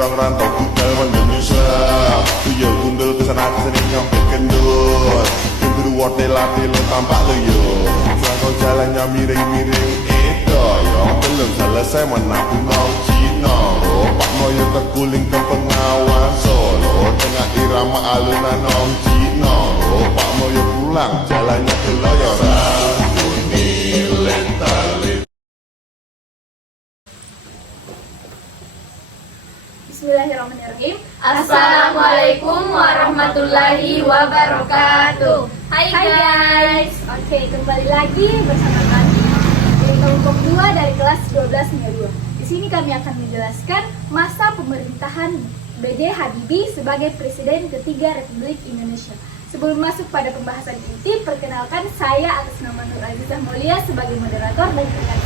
orang rantau tinggal Indonesia. Yo gundul kesana kesini nyampe kendor. Kendor wortel latih lo tampak lo yo. Sangkau jalannya miring-miring itu yo. Belum selesai menabung mau Cina. Pak Moyo terguling ke pengawas Solo. Tengah irama alunan nong Cina. Pak Moyo pulang jalannya keloyoran. Bismillahirrahmanirrahim. Assalamualaikum warahmatullahi wabarakatuh. Hai guys. Oke, kembali lagi bersama kami di kelompok 2 dari kelas 12 2. Di sini kami akan menjelaskan masa pemerintahan B.J. Habibie sebagai Presiden ketiga Republik Indonesia. Sebelum masuk pada pembahasan inti, perkenalkan saya atas nama Nur Azizah Mulia sebagai moderator dan rekan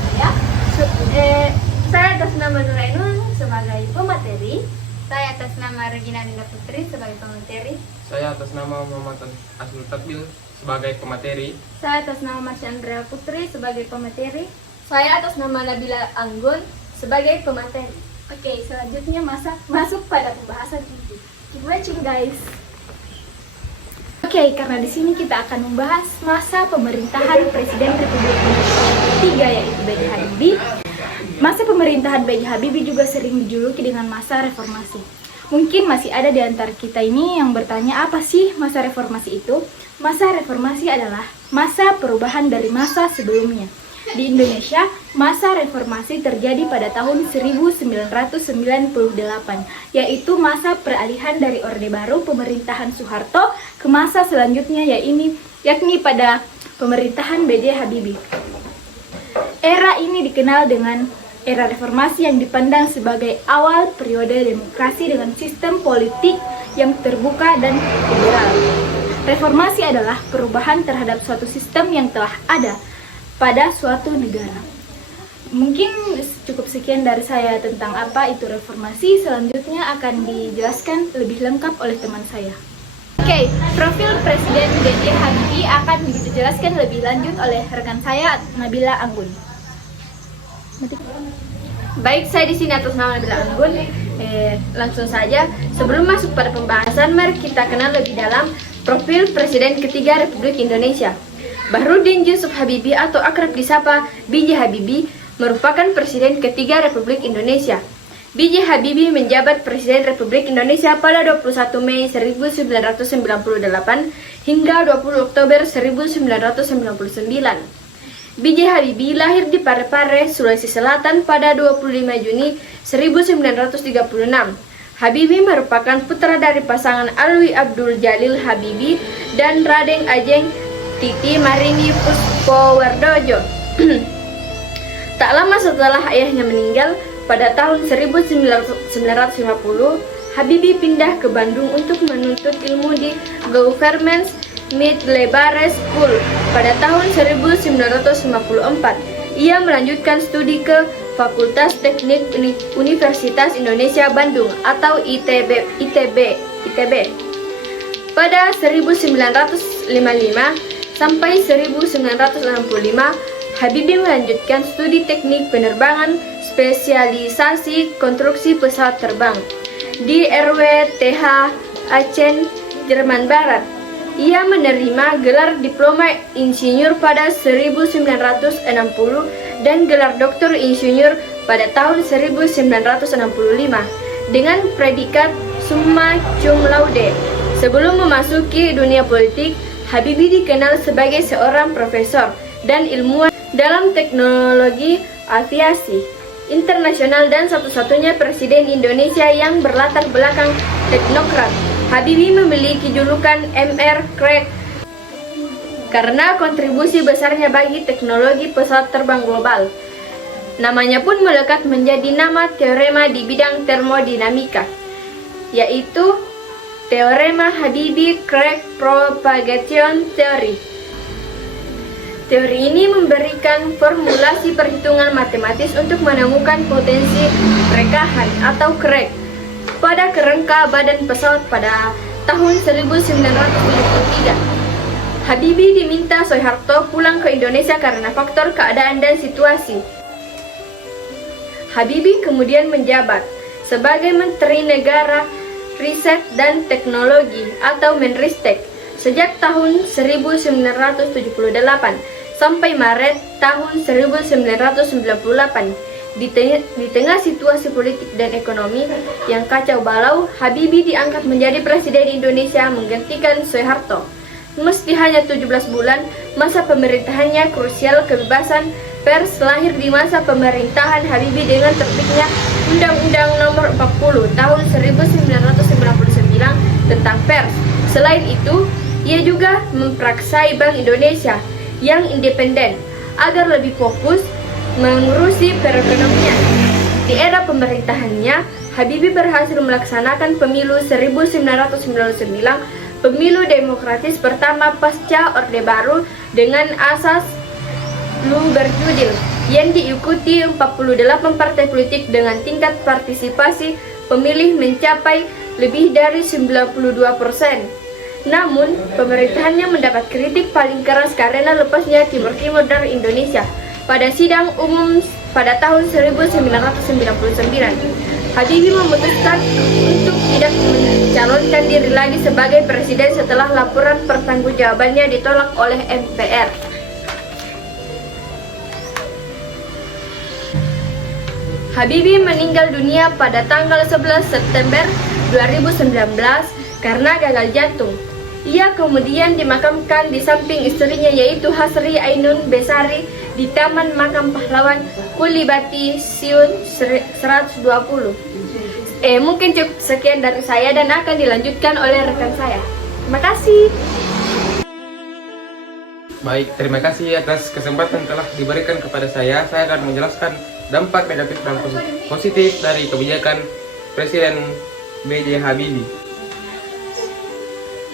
Saya atas nama Nurainul sebagai pemateri. Saya atas nama Regina Dinda Putri sebagai pemateri. Saya atas nama Muhammad Asrul Takbil sebagai pemateri. Saya atas nama Masya Andrea Putri sebagai pemateri. Saya atas nama Nabila Anggun sebagai pemateri. Oke, selanjutnya masuk pada pembahasan inti. Keep watching guys. Oke, karena di sini kita akan membahas masa pemerintahan Presiden Republik Indonesia ketiga yaitu B.J. Habibie. Masa pemerintahan B.J. Habibie juga sering dijuluki dengan masa reformasi. Mungkin masih ada di antara kita ini yang bertanya apa sih masa reformasi itu? Masa reformasi adalah masa perubahan dari masa sebelumnya. Di Indonesia, masa reformasi terjadi pada tahun 1998, yaitu masa peralihan dari Orde Baru pemerintahan Soeharto ke masa selanjutnya yakni pada pemerintahan B.J. Habibie. Era ini dikenal dengan era reformasi yang dipandang sebagai awal periode demokrasi dengan sistem politik yang terbuka dan liberal. Reformasi adalah perubahan terhadap suatu sistem yang telah ada pada suatu negara. Mungkin cukup sekian dari saya tentang apa itu reformasi. Selanjutnya akan dijelaskan lebih lengkap oleh teman saya. Oke, profil Presiden B.J. Habibie akan dijelaskan lebih lanjut oleh rekan saya Nabila Anggun. Baik, saya di sini atas nama Nabila Anggun. Langsung saja, sebelum masuk pada pembahasan, mari kita kenal lebih dalam profil Presiden ketiga Republik Indonesia. Bahrudin Yusuf Habibie atau akrab disapa B.J. Habibie merupakan Presiden ketiga Republik Indonesia. B.J. Habibie menjabat Presiden Republik Indonesia pada 21 Mei 1998 hingga 20 Oktober 1999. B.J. Habibie lahir di Parepare, Sulawesi Selatan pada 25 Juni 1936. Habibie merupakan putra dari pasangan Alwi Abdul Jalil Habibie dan Raden Ajeng Titi Marini Puspowardojo. Tak lama setelah ayahnya meninggal, pada tahun 1950, Habibie pindah ke Bandung untuk menuntut ilmu di Government Mid-Lebares School. Pada tahun 1954, ia melanjutkan studi ke Fakultas Teknik Universitas Indonesia Bandung atau ITB. Pada 1955 sampai 1965, Habibie melanjutkan studi teknik penerbangan spesialisasi konstruksi pesawat terbang di RWTH Aachen, Jerman Barat. Ia menerima gelar diploma insinyur pada 1960 dan gelar doktor insinyur pada tahun 1965 dengan predikat summa cum laude. Sebelum memasuki dunia politik, Habibie dikenal sebagai seorang profesor dan ilmuwan dalam teknologi aviasi internasional dan satu-satunya presiden Indonesia yang berlatar belakang teknokrat. Habibie memiliki julukan Mr. Crack karena kontribusi besarnya bagi teknologi pesawat terbang global. Namanya pun melekat menjadi nama teorema di bidang termodinamika, yaitu Teorema Habibie-Crack Propagation Theory. Teori ini memberikan formulasi perhitungan matematis untuk menemukan potensi rekahan atau crack pada kerangka badan pesawat pada tahun 1973. Habibie diminta Soeharto pulang ke Indonesia karena faktor keadaan dan situasi. Habibie kemudian menjabat sebagai Menteri Negara Riset dan Teknologi atau Menristek sejak tahun 1978 sampai Maret tahun 1998. Di tengah situasi politik dan ekonomi yang kacau balau, Habibie diangkat menjadi Presiden Indonesia menggantikan Soeharto. Meski hanya 17 bulan, masa pemerintahannya krusial kebebasan pers lahir di masa pemerintahan Habibie dengan terbitnya Undang-Undang Nomor 40 Tahun 1999 tentang pers. Selain itu, ia juga mempraksai Bank Indonesia yang independen agar lebih fokus mengurusi perekonomian. Di era pemerintahannya, Habibie berhasil melaksanakan pemilu 1999, pemilu demokratis pertama pasca Orde Baru dengan asas lu berjudil yang diikuti 48 partai politik dengan tingkat partisipasi pemilih mencapai lebih dari 92%. Namun, pemerintahannya mendapat kritik paling keras karena lepasnya Timur Timur dari Indonesia pada sidang umum pada tahun 1999. Habibie memutuskan untuk tidak mencalonkan diri lagi sebagai presiden setelah laporan pertanggungjawabannya ditolak oleh MPR. Habibie meninggal dunia pada tanggal 11 September 2019 karena gagal jantung. Ia kemudian dimakamkan di samping istrinya yaitu Hasri Ainun Besari di Taman Makam Pahlawan Kulibati Siun 120. Mungkin cukup sekian dari saya dan akan dilanjutkan oleh rekan saya. Terima kasih. Baik, terima kasih atas kesempatan telah diberikan kepada saya. Saya akan menjelaskan dampak negatif dan positif dari kebijakan Presiden B.J. Habibie.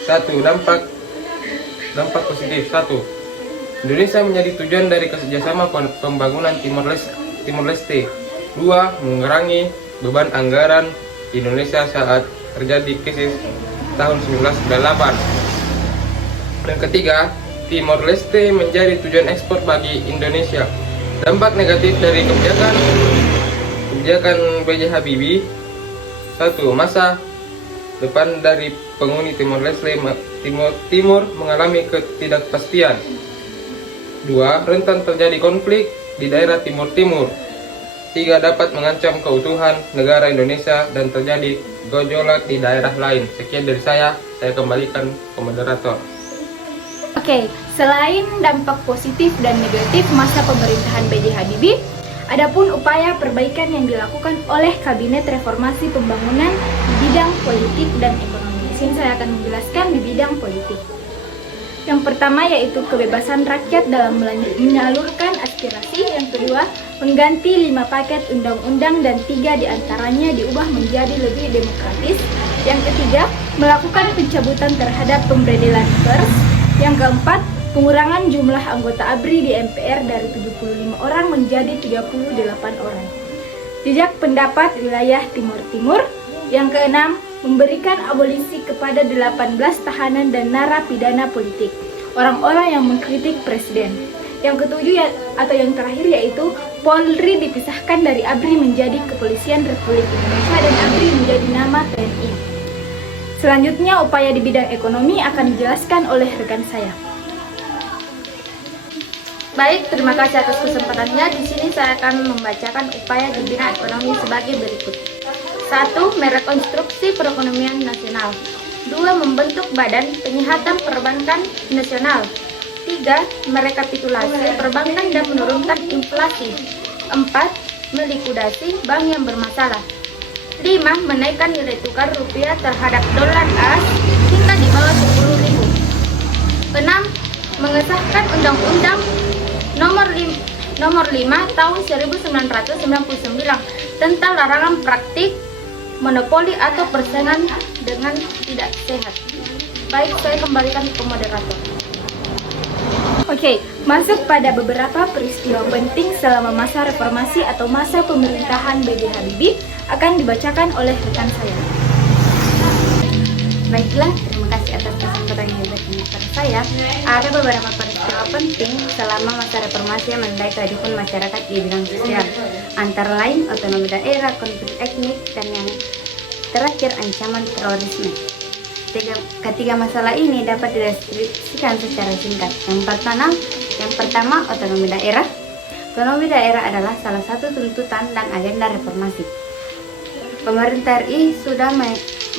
1. Dampak positif. 1. Indonesia menjadi tujuan dari kerjasama pembangunan Timor Leste. 2. Mengurangi beban anggaran Indonesia saat terjadi krisis tahun 1998. Dan ketiga, Timor Leste menjadi tujuan ekspor bagi Indonesia. Dampak negatif dari kebijakan B.J. Habibie. 1. Masa depan dari penghuni Timor Leste Timur mengalami ketidakpastian. 2. Rentan terjadi konflik di daerah Timur. 3. Dapat mengancam keutuhan negara Indonesia dan terjadi gejolak di daerah lain. Sekian dari saya kembalikan ke moderator. Oke, selain dampak positif dan negatif masa pemerintahan B.J. Habibie, adapun upaya perbaikan yang dilakukan oleh Kabinet Reformasi Pembangunan di bidang politik dan ekonomi. Di sini saya akan menjelaskan di bidang politik. Yang pertama yaitu kebebasan rakyat dalam menyalurkan aspirasi. Yang kedua, mengganti 5 paket undang-undang dan 3 diantaranya diubah menjadi lebih demokratis. Yang ketiga, melakukan pencabutan terhadap pemberedelan pers. Yang keempat, pengurangan jumlah anggota ABRI di MPR dari 75 orang menjadi 38 orang. Jejak pendapat wilayah Timur. Yang keenam, memberikan abolisi kepada 18 tahanan dan narapidana politik, orang-orang yang mengkritik presiden. Yang ketujuh atau yang terakhir yaitu Polri dipisahkan dari ABRI menjadi Kepolisian Republik Indonesia dan ABRI menjadi nama TNI. Selanjutnya, upaya di bidang ekonomi akan dijelaskan oleh rekan saya. Baik, terima kasih atas kesempatannya. Di sini saya akan membacakan upaya di bidang ekonomi sebagai berikut. 1. Merekonstruksi perekonomian nasional. 2. Membentuk Badan Penyihatan Perbankan Nasional. 3. Merekapitulasi perbankan dan menurunkan inflasi. 4. Melikuidasi bank yang bermasalah. 5. Menaikkan nilai tukar rupiah terhadap dolar AS hingga di bawah 10.000. 6. Mengesahkan Undang-Undang Nomor 5 Tahun 1999 tentang larangan praktik monopoli atau persaingan dengan tidak sehat. Baik, saya kembalikan ke moderator. Oke, masuk pada beberapa peristiwa penting selama masa reformasi atau masa pemerintahan B.J. Habibie akan dibacakan oleh rekan saya. Baiklah, terima kasih atas kesempatan yang diberikan kepada saya. Ada beberapa peristiwa penting selama masa reformasi yang menandai kehidupan masyarakat di bidang sosial. antara lain otonomi daerah, konflik etnik, dan yang terakhir ancaman terorisme. Ketiga masalah ini dapat dideskripsikan secara singkat. Yang pertama otonomi daerah. Otonomi daerah adalah salah satu tuntutan dan agenda reformasi. Pemerintah RI sudah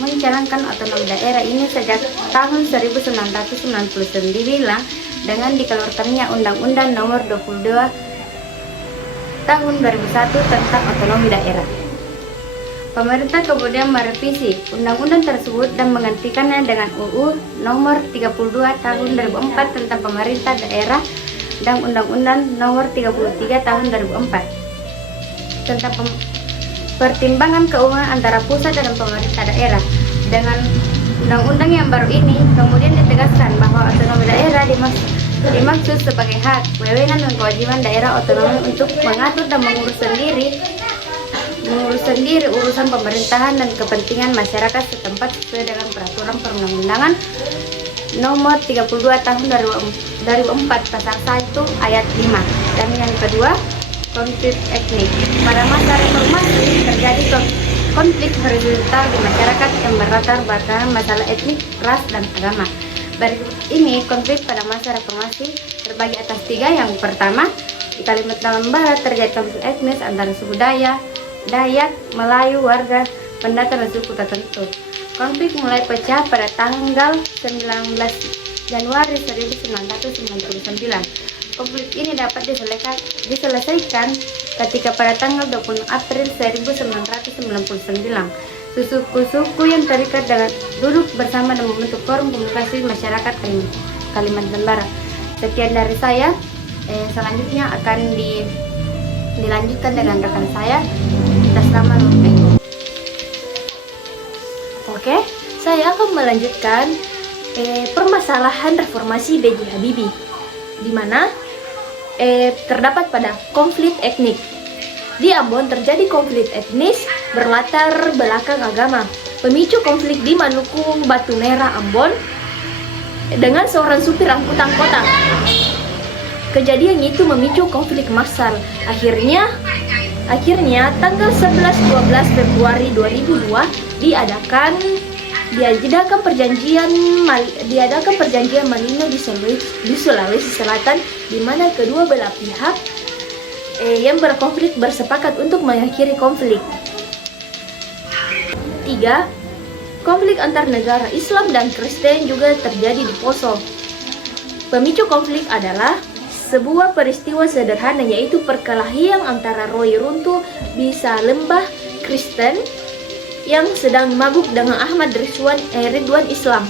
menjalankan otonomi daerah ini sejak tahun 1999 dengan dikeluarkannya Undang-Undang Nomor 22 Tahun 2001 tentang otonomi daerah. Pemerintah kemudian merevisi undang-undang tersebut dan menggantikannya dengan UU Nomor 32 Tahun 2004 tentang pemerintah daerah dan Undang-Undang Nomor 33 Tahun 2004 tentang pertimbangan keuangan antara pusat dan pemerintah daerah. Dengan undang-undang yang baru ini kemudian ditegaskan bahwa otonomi daerah dimaksud sebagai hak, wewenang dan kewajiban daerah otonomi untuk mengatur dan mengurus sendiri urusan pemerintahan dan kepentingan masyarakat setempat sesuai dengan peraturan perundang-undangan nomor 32 tahun 2004 pasal 1 ayat 5. Dan yang kedua, konflik etnik. Pada masa reformasi terjadi konflik horizontal di masyarakat yang berlatar belakang masalah etnik, ras, dan agama. Berikut ini konflik pada masa reformasi terbagi atas 3. Yang pertama, di Kalimantan Barat terjadi konflik etnis antara suku Dayak, Melayu, warga pendatang dan suku tertentu. Konflik mulai pecah pada tanggal 19 Januari 1999. Konflik ini dapat diselesaikan ketika pada tanggal 20 April 1999 suku-suku yang terikat dengan duduk bersama dan membentuk forum komunikasi masyarakat Kalimantan Barat. Sekian dari saya. Selanjutnya akan dilanjutkan dengan rekan saya atas nama Lupe. Oke, saya akan melanjutkan permasalahan reformasi B.J. Habibie, di mana terdapat pada konflik etnik. Di Ambon terjadi konflik etnis berlatar belakang agama. Pemicu konflik di Manuku, Batu Merah, Ambon dengan seorang supir angkutan kota. Kejadian itu memicu konflik massal. Akhirnya tanggal 11-12 Februari 2002 diadakan perjanjian Malino di Sulawesi Selatan, di mana kedua belah pihak yang berkonflik bersepakat untuk mengakhiri konflik. 3. Konflik antar negara Islam dan Kristen juga terjadi di Poso. Pemicu konflik adalah sebuah peristiwa sederhana, yaitu perkelahian antara Roy Runtuh bisa lembah Kristen yang sedang mabuk dengan Ahmad Ridwan Islam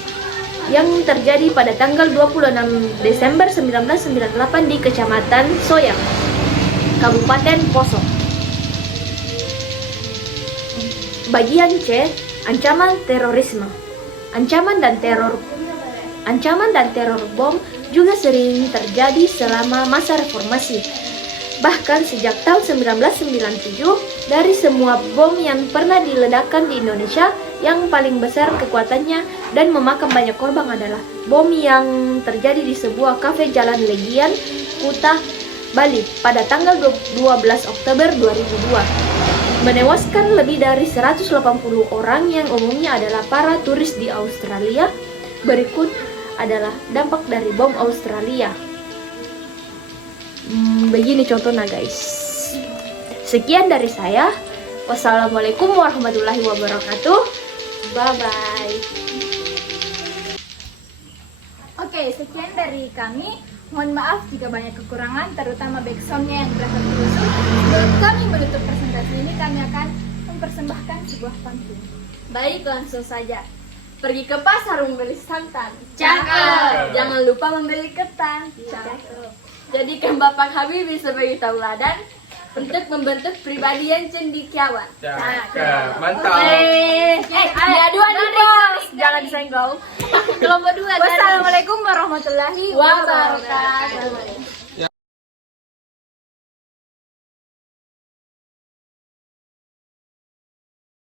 yang terjadi pada tanggal 26 Desember 1998 di Kecamatan Soyang, Kabupaten Poso. Bagian C, ancaman terorisme. Ancaman dan teror bom juga sering terjadi selama masa reformasi. Bahkan sejak tahun 1997, dari semua bom yang pernah diledakkan di Indonesia, yang paling besar kekuatannya dan memakan banyak korban adalah bom yang terjadi di sebuah kafe Jalan Legian, Kuta, Bali pada tanggal 12 Oktober 2002. Menewaskan lebih dari 180 orang yang umumnya adalah para turis di Australia. Berikut adalah dampak dari bom Australia. Begini contohnya guys. Sekian dari saya. Wassalamualaikum warahmatullahi wabarakatuh. Bye bye. Oke, sekian dari kami. Mohon maaf jika banyak kekurangan, terutama backsoundnya yang berasa terusuk. Sebelum kami menutup presentasi ini, kami akan mempersembahkan sebuah pantun. Baik, langsung saja. Pergi ke pasar membeli santan. Cakep. Jangan lupa membeli ketan. Cakep. Jadikan Bapak Habibie sebagai tauladan untuk membentuk pribadi yang cendekiawan. Cakep, mantap. Dua nih bos, jangan disenggol. Kelompok 2. Wassalamualaikum warahmatullahi wabarakatuh. Wabarakatuh.